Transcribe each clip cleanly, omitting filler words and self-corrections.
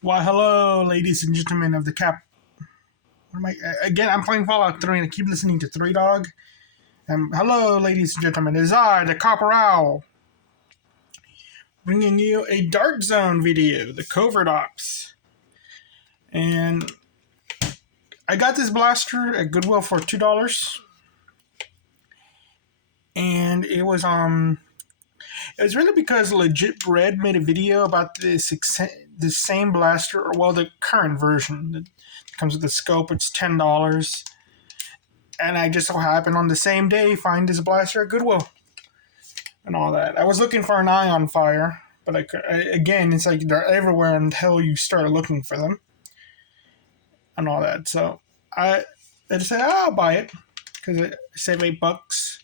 Why, hello, ladies and gentlemen of the cap. What am I? Again, I'm playing Fallout 3 and I keep listening to Three Dog. Hello, ladies and gentlemen. It is I, the Copper Owl, bringing you a Dark Zone video, the Covert Ops. And I got this blaster at Goodwill for $2. And it was really because Legit Bread made a video about the same blaster, or well, the current version that comes with the scope. It's $10, and I just so happened on the same day find this blaster at Goodwill and all that. I was looking for an eye on fire, but again, it's like they're everywhere until you start looking for them and all that. So I just said, I'll buy it because I save $8.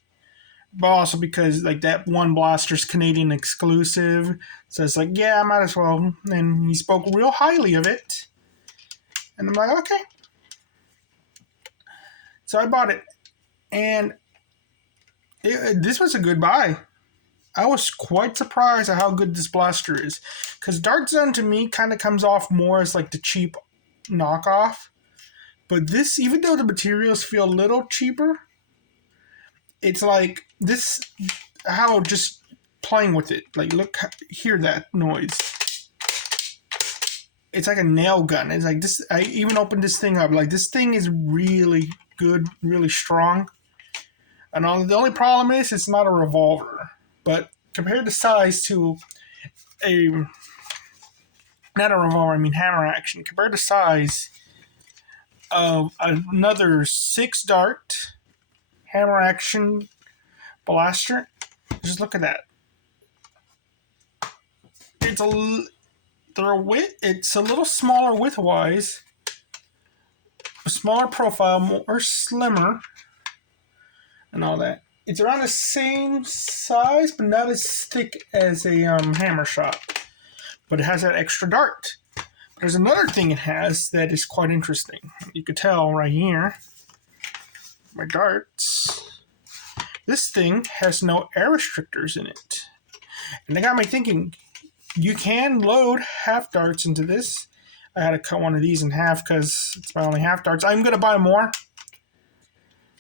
But also because like that one blaster's Canadian exclusive, so it's like, yeah, I might as well. And he spoke real highly of it, and I'm like, okay. So I bought it, and this was a good buy. I was quite surprised at how good this blaster is, because Dark Zone to me kind of comes off more as like the cheap knockoff, but this, even though the materials feel a little cheaper, it's like this, how just playing with it. Like, look, hear that noise. It's like a nail gun. It's like this. I even opened this thing up. Like, this thing is really good, really strong. And the only problem is it's not a revolver. But compared to size to not a revolver, I mean hammer action. Compared to size of another 6-dart hammer action blaster, just look at that. It's a little smaller width-wise, a smaller profile, more slimmer, and all that. It's around the same size, but not as thick as a hammer shot. But it has that extra dart. There's another thing it has that is quite interesting. You could tell right here. My darts. This thing has no air restrictors in it. And that got me thinking, you can load half darts into this. I had to cut one of these in half because it's my only half darts. I'm going to buy more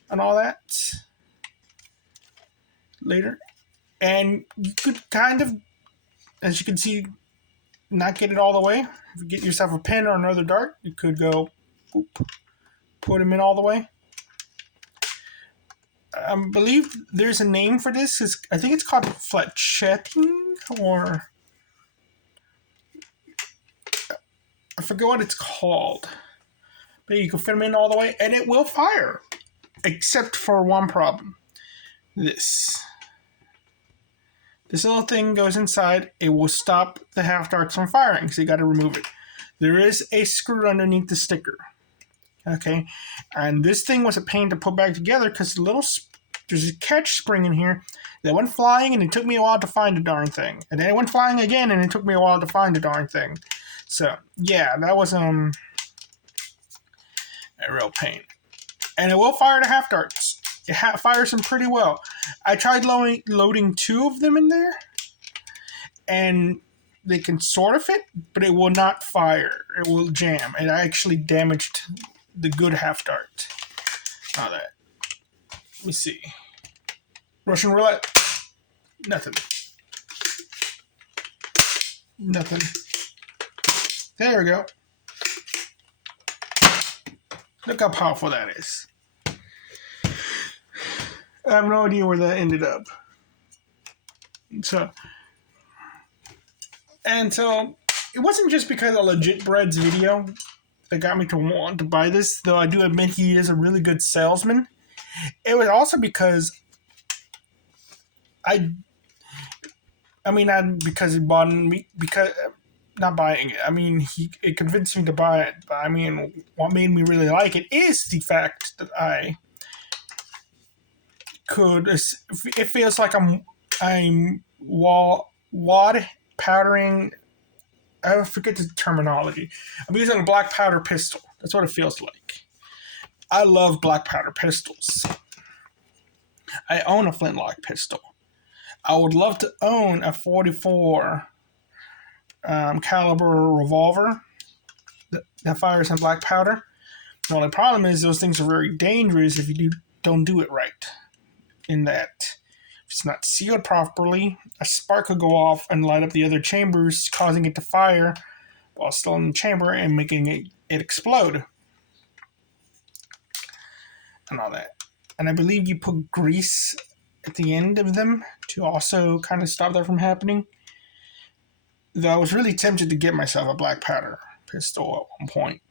and all that later. And you could kind of, as you can see, not get it all the way. If you get yourself a pin or another dart, you could go boop, put them in all the way. I believe there's a name for this. I think it's called fletchetting, or I forget what it's called. But you can fit them in all the way, and it will fire, except for one problem. This little thing goes inside. It will stop the half darts from firing, so you got to remove it. There is a screw underneath the sticker. Okay, and this thing was a pain to put back together because there's a catch spring in here that went flying, and it took me a while to find the darn thing. And then it went flying again, and it took me a while to find the darn thing. So yeah, that was a real pain. And it will fire the half darts. It fires them pretty well. I tried loading 2 of them in there, and they can sort of fit, but it will not fire. It will jam. It actually damaged the good half dart. All that. Let me see. Russian roulette. Nothing. Nothing. There we go. Look how powerful that is. I have no idea where that ended up. So it wasn't just because of Legit Bread's video that got me to want to buy this, though I do admit he is a really good salesman. It was also because not because he bought me, because not buying it. I mean, it convinced me to buy it. But I mean, what made me really like it is the fact that I could. It feels like I'm wad powdering. I forget the terminology. I'm using a black powder pistol. That's what it feels like. I love black powder pistols. I own a flintlock pistol. I would love to own a .44 caliber revolver, that fires on black powder. The only problem is those things are very dangerous if you don't do it right. In that, if it's not sealed properly, a spark could go off and light up the other chambers, causing it to fire while still in the chamber and making it explode. And all that. And I believe you put grease at the end of them to also kind of stop that from happening. Though I was really tempted to get myself a black powder pistol at one point,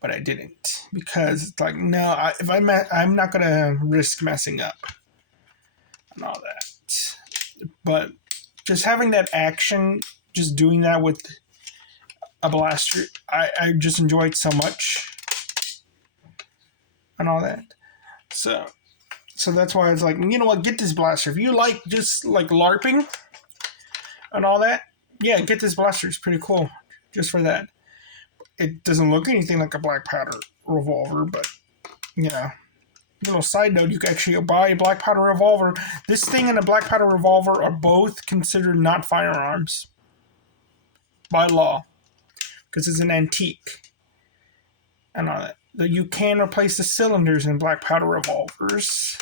but I didn't because it's like, no, I'm not gonna risk messing up and all that. But just having that action, just doing that with a blaster, I just enjoy it so much and all that. So that's why it's like, you know what, get this blaster. If you like just like LARPing and all that, yeah, get this blaster. It's pretty cool just for that. It doesn't look anything like a black powder revolver, but, you know, little side note, you can actually buy a black powder revolver. This thing and a black powder revolver are both considered not firearms by law because it's an antique and all that. You can replace the cylinders in black powder revolvers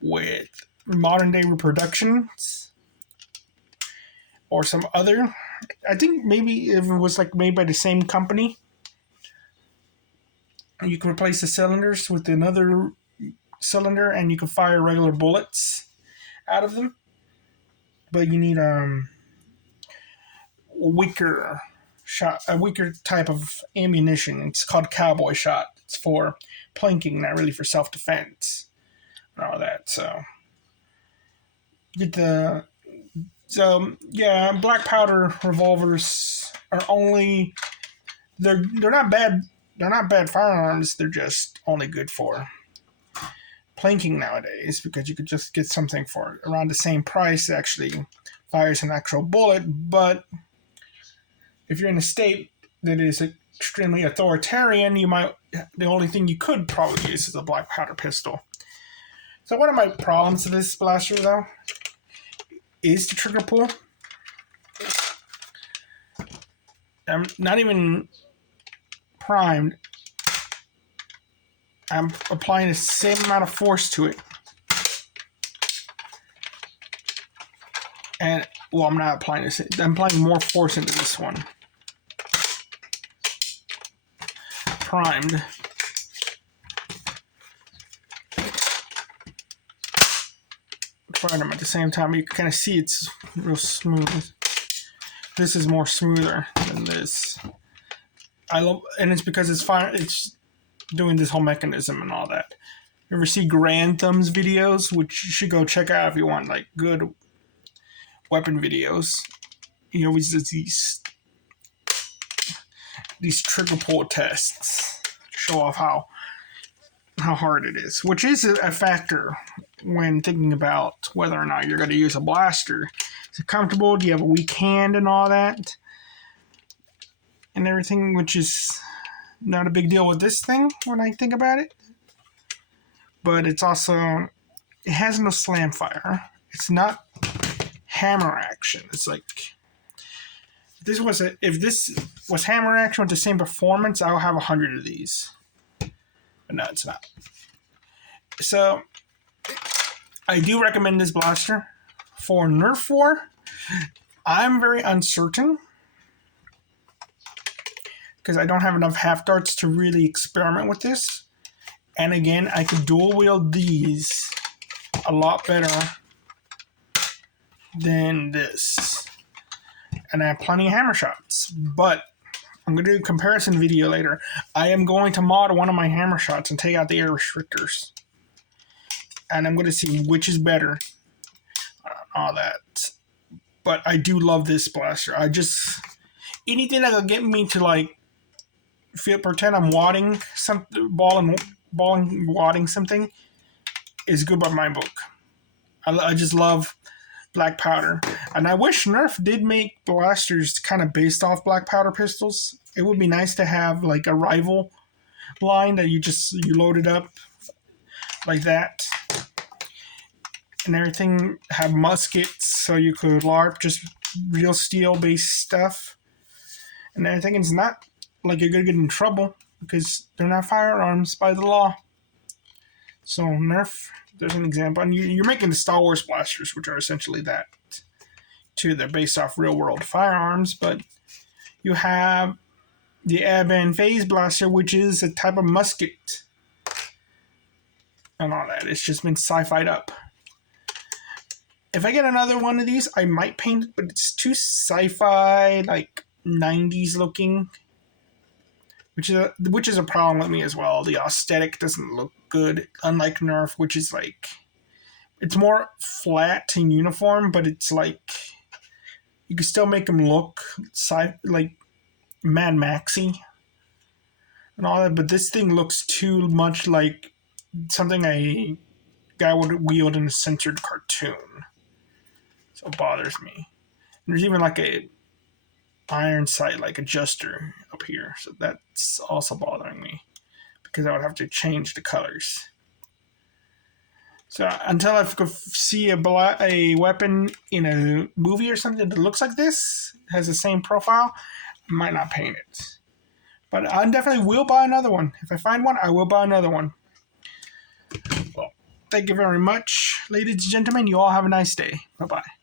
with modern day reproductions or some other. I think maybe if it was like made by the same company, you can replace the cylinders with another cylinder and you can fire regular bullets out of them. But you need a weaker type of ammunition. It's called cowboy shot. It's for planking, not really for self-defense and all that. So yeah, black powder revolvers are only they're not bad. They're not bad firearms. They're just only good for planking nowadays because you could just get something for around the same price that actually fires an actual bullet. But if you're in a state that is extremely authoritarian, the only thing you could probably use is a black powder pistol. So one of my problems with this blaster, though, is the trigger pull. I'm not even primed. I'm applying the same amount of force to it. And, well, I'm not applying this. I'm applying more force into this one. Primed. Firing them at the same time. You can kind of see it's real smooth. This is more smoother than this. And it's because it's doing this whole mechanism and all that. You ever see Grand Thumb's videos, which you should go check out if you want like good weapon videos. He always does these trigger pull tests to show off how hard it is, which is a factor when thinking about whether or not you're going to use a blaster. Is it comfortable? Do you have a weak hand and all that? And everything, which is not a big deal with this thing when I think about it. But it has no slam fire. It's not hammer action. It's like, if this was hammer action with the same performance, I'll have 100 of these. But no, it's not. So, I do recommend this blaster. For Nerf war, I'm very uncertain because I don't have enough half darts to really experiment with this. And again, I could dual wield these a lot better than this. And I have plenty of hammer shots. But I'm going to do a comparison video later. I am going to mod one of my hammer shots and take out the air restrictors. And I'm going to see which is better. All that. But I do love this blaster. Anything that will get me to like pretend I'm wadding something, wadding something is good by my book. I just love black powder. And I wish Nerf did make blasters kind of based off black powder pistols. It would be nice to have like a rival line that you load it up like that. And everything, have muskets so you could LARP, just real steel based stuff And I think it's not like you're going to get in trouble because they're not firearms by the law. So Nerf, there's an example. And you're making the Star Wars blasters, which are essentially that too. They're based off real world firearms, but you have the ebb and phase blaster, which is a type of musket and all that. It's just been sci-fi'd up. If I get another one of these, I might paint it, but it's too sci-fi, like 90s looking, which is a problem with me as well. The aesthetic doesn't look good, unlike Nerf, which is like, it's more flat and uniform, but it's like, you can still make them look like Mad Maxy and all that, but this thing looks too much like something a guy would wield in a censored cartoon. So it bothers me. And there's even like a iron sight, like adjuster up here. So that's also bothering me because I would have to change the colors. So until I could see a weapon in a movie or something that looks like this, has the same profile, I might not paint it. But I definitely will buy another one. If I find one, I will buy another one. Well, thank you very much, ladies and gentlemen. You all have a nice day. Bye-bye.